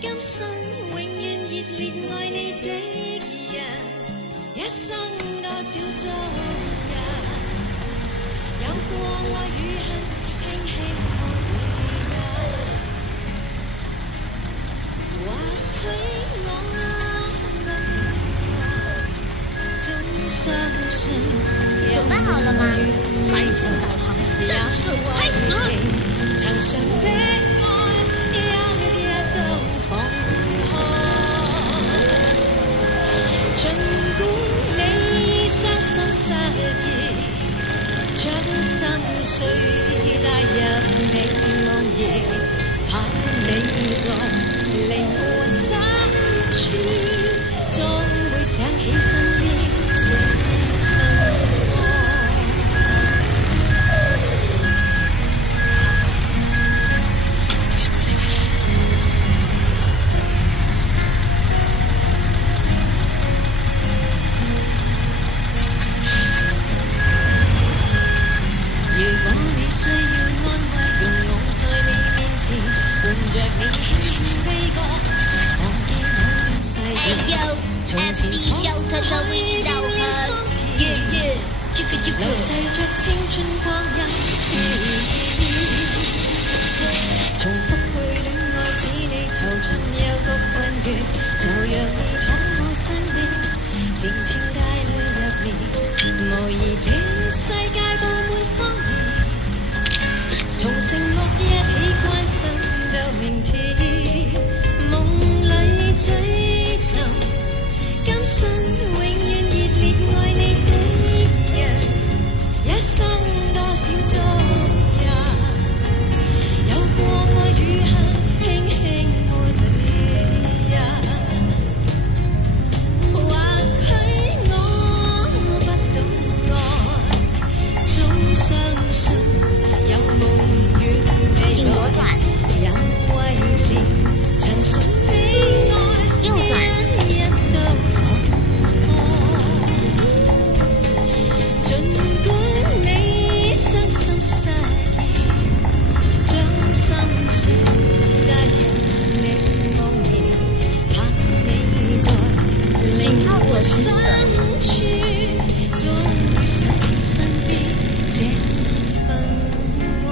今生永遠熱烈愛你的人，一生多少遭日，有過愛與恨，輕輕看你或許我不總相信有準備好了嗎？開始了，正式開始。曾想的愛，一一都放開。儘管你傷心失意，將心碎帶入你夢魘，怕你在靈魂深處，總會想起身邊這份愛。如果你需要安慰，容我在你面前伴着你輕輕飛過，忘記某段誓言。從前錯過的一點點酸甜，流逝着青春光陰遲疑。重複去戀愛使你惆悵又覺困倦，就讓你闖我身邊，靜靜帶淚入眠。無疑這世界布滿謊言，從承諾一起關心到明天，夢裏追尋，今生永遠熱烈愛你的人，一生多少遭日，有過愛與恨，輕輕抹淚呀。或許我不懂愛，總相信有夢與未來，有位置曾信的愛，一一都放開。儘管你傷心失意，將心碎帶入你夢魘，怕你在靈魂深處，總會想起身邊這份愛。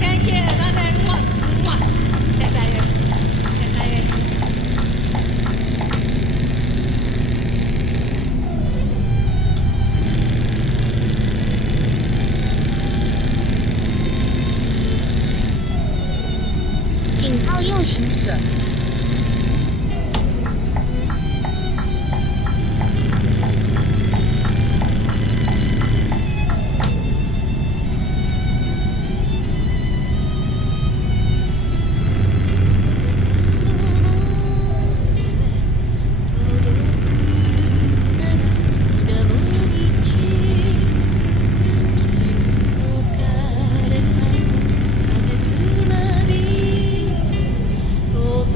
Thank you，多謝，謝晒你，謝晒你。请靠右行驶。Oh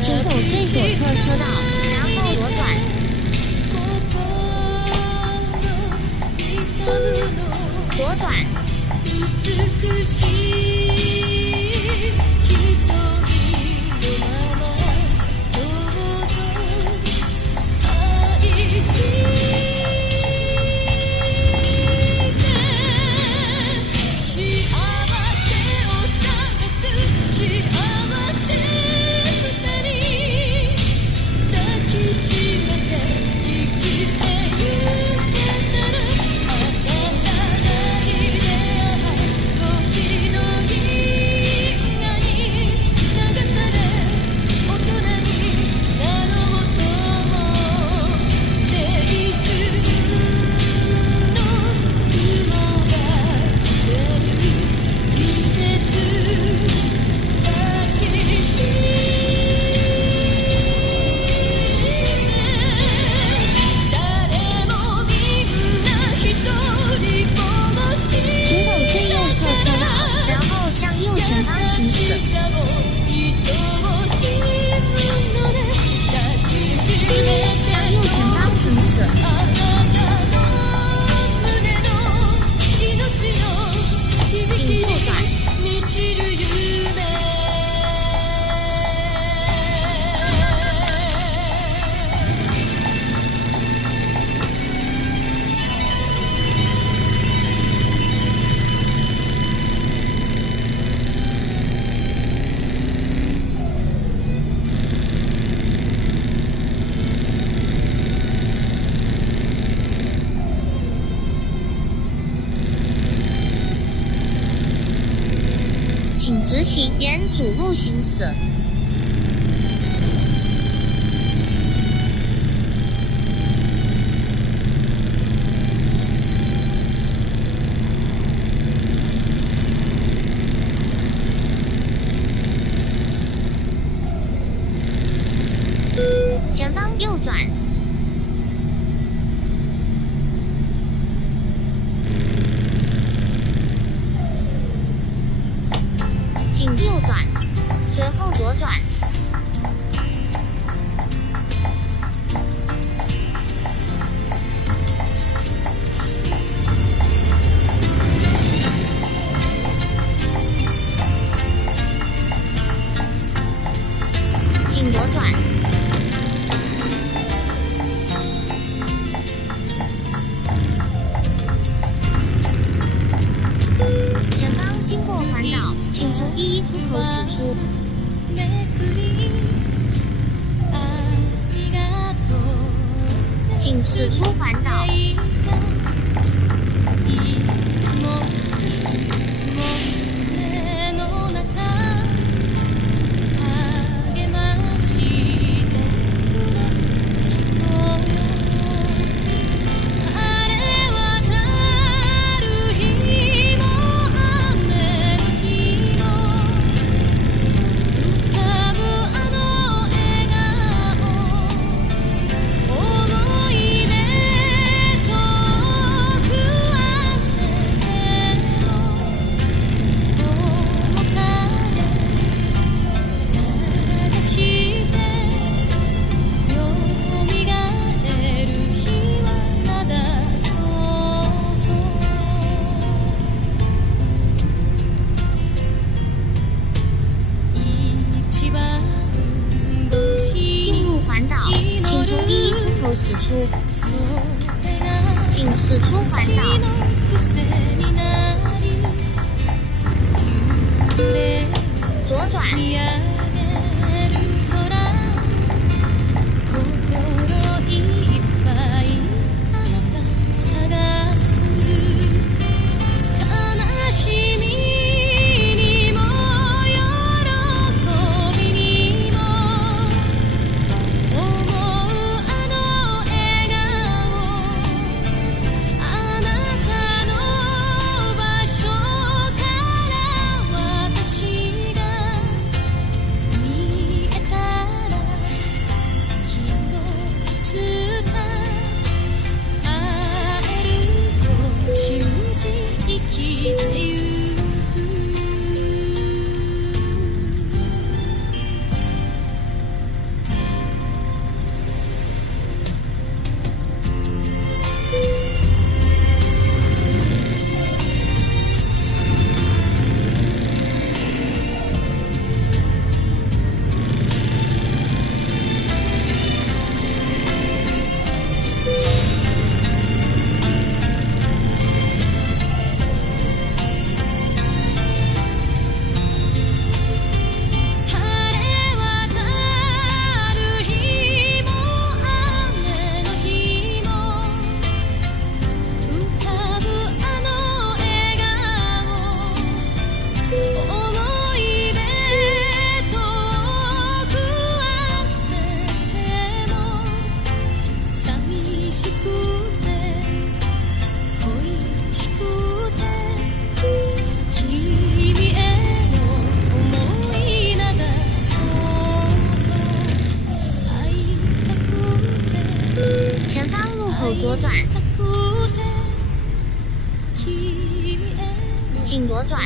请走最左侧车道，然后左转。左转。请直行沿主路行驶。前方右转。请右转，随后左转。请左转。前方经过环岛，请从第一出口驶出。请驶出环岛。驶出，请驶出环岛。左转。左转，请左转。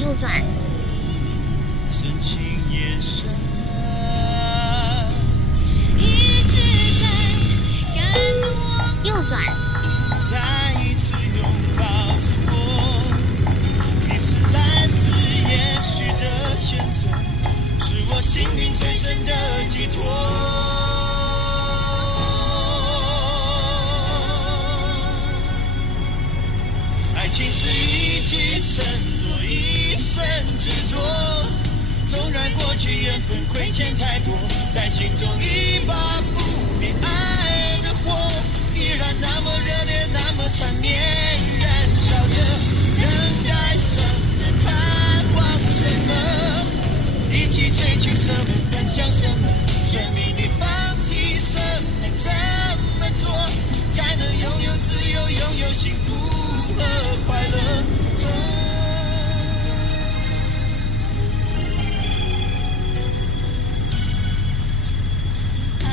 右转。深情眼神，一直在感动我。右转。再一次拥抱着我，你是来自也许的选择，是我幸运最深的寄托。爱情是一句承诺，一生执着。纵然过去缘分亏欠太多，在心中一把不灭爱的火，依然那么热烈，那么缠绵，燃烧着。等待什么？盼望什么？一起追求什么？分享什么？生命里放弃什么？怎么做才能拥有自由，拥有幸福和快乐？爱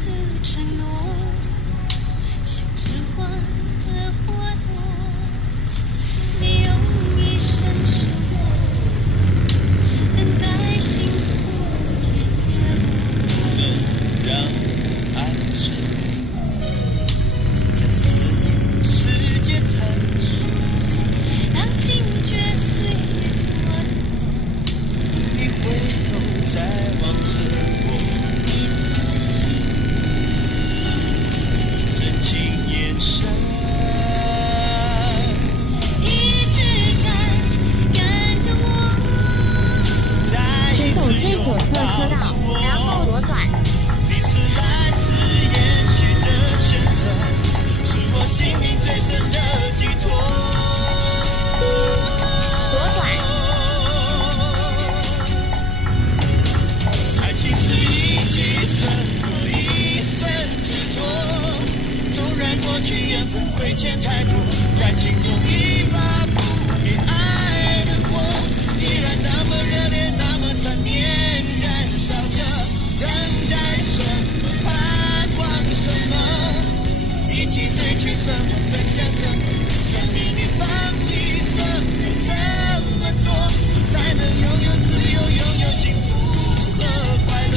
和承诺，像指环和花朵，你用一生守候，等待幸福结果。能让爱深在世界探索，当惊觉岁月蹉跎，你回头再望着我，深情眼神，一直在感动我。请走最左侧车道，然后左转。你是来自也许的选择，是我幸运最深的寄托。左转。爱情是一句承诺，一生执着。纵然过去缘分亏欠太多，在心中一把不灭爱的火，依然那么热烈，那么缠绵，燃烧着。等待什么？盼望什么？一起追求什么？分享什么？生命里放弃什么？怎么做才能拥有自由，拥有幸福和快乐？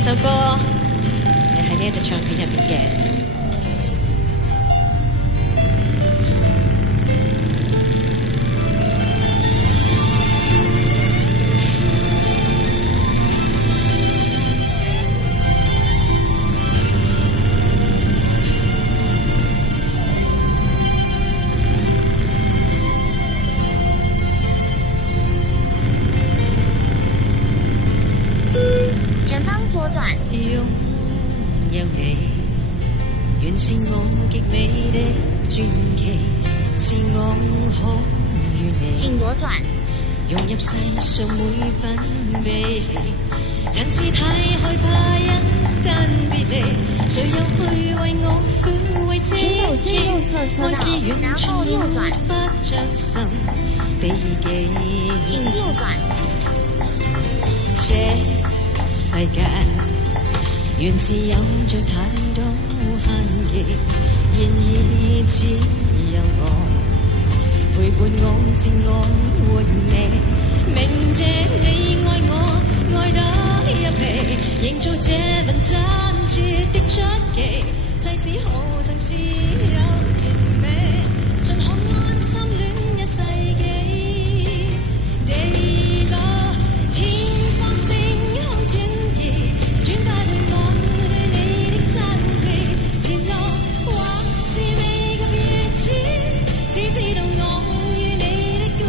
一首歌係喺呢一隻唱片入邊嘅。是我極美的傳奇，是我可與你。請左轉。融入世上每分比，曾是太害怕一旦別離，誰又去為我撫慰自己？愛是完全沒法將心比己。請右轉。這世界原是有着太多限期，然而只有我陪伴我自我活你，明謝你愛我愛得入微，營造這份真摯的出奇，世事何曾是有完美，盡可安心戀一世紀，地落天荒星空轉移，轉化對我對你的真摯，前路或是未及如此，只知道我與你的故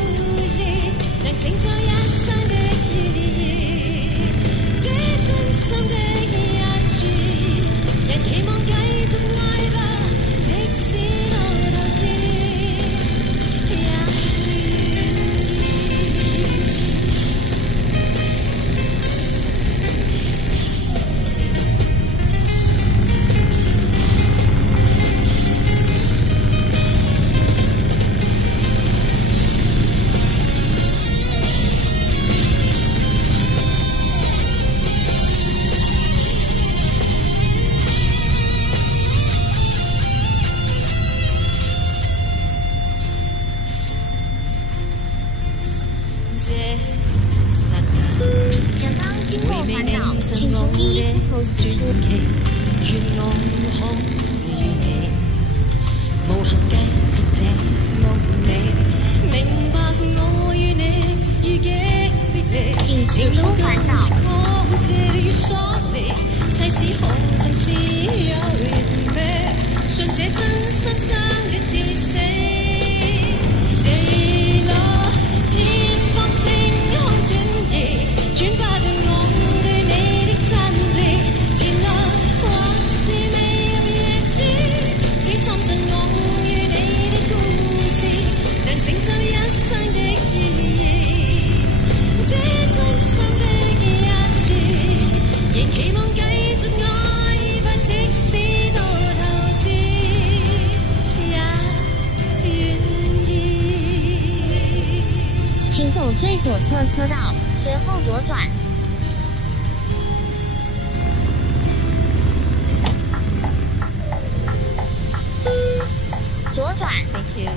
事能成就一生的意義，這真心的一次，人期望繼續愛吧，即使到頭至也願意。前方經過環島，請從第一出口駛出。願我可與你無限繼續這夢你，明白我與你如極別離，請出環島。靠這與疏離，世事何曾是有完美，信這真心生的至死，地落天荒星空轉移，轉化對我對你的真摯，前路或是未入夜知，只深信我與你的故事能成就一生的意義，這真心的一次，仍期望繼續愛吧，即使到頭至也願意。請走最左側車道，隨後左轉。左轉。Thank you。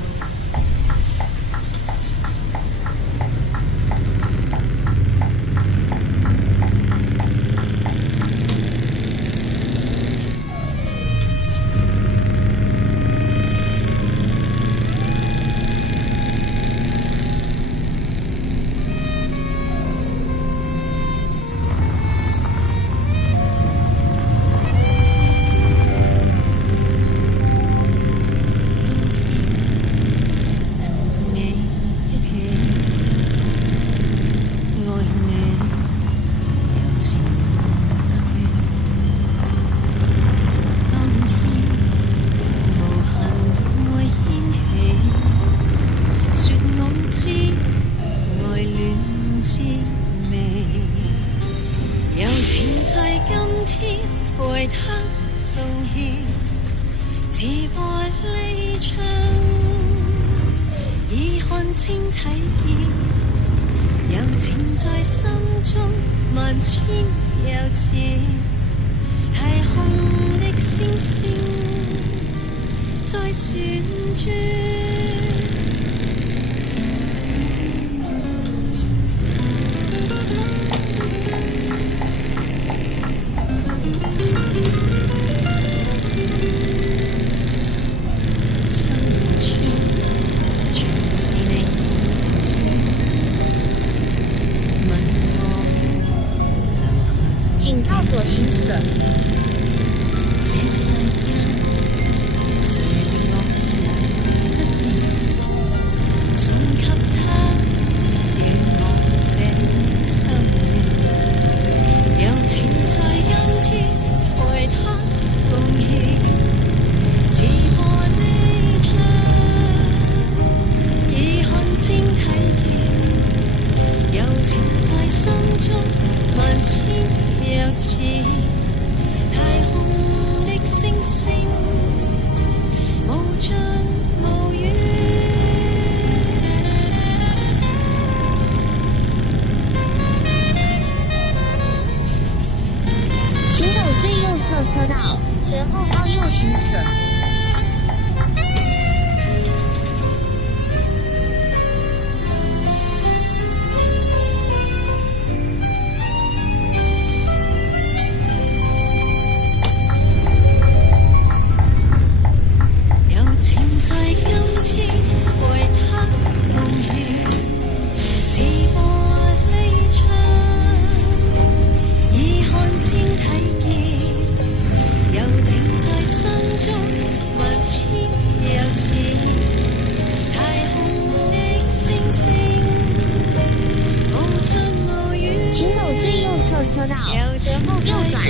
车道，请右转。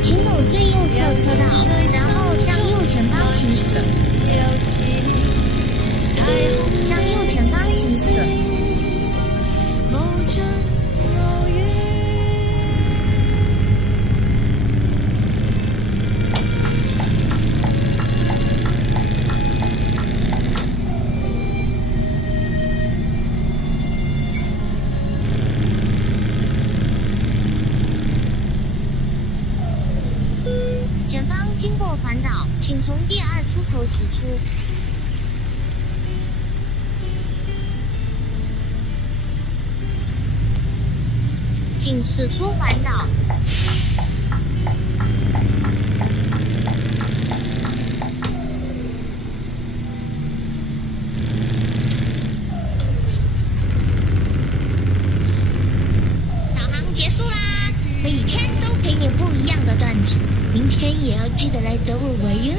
请走最右侧车道，然后向右前方行驶。向右前方行驶。前方经过环岛，请从第2出口驶出。请驶出环岛。导航结束啦，每天都陪你不一样的段子，明天也要记得来找我玩哟。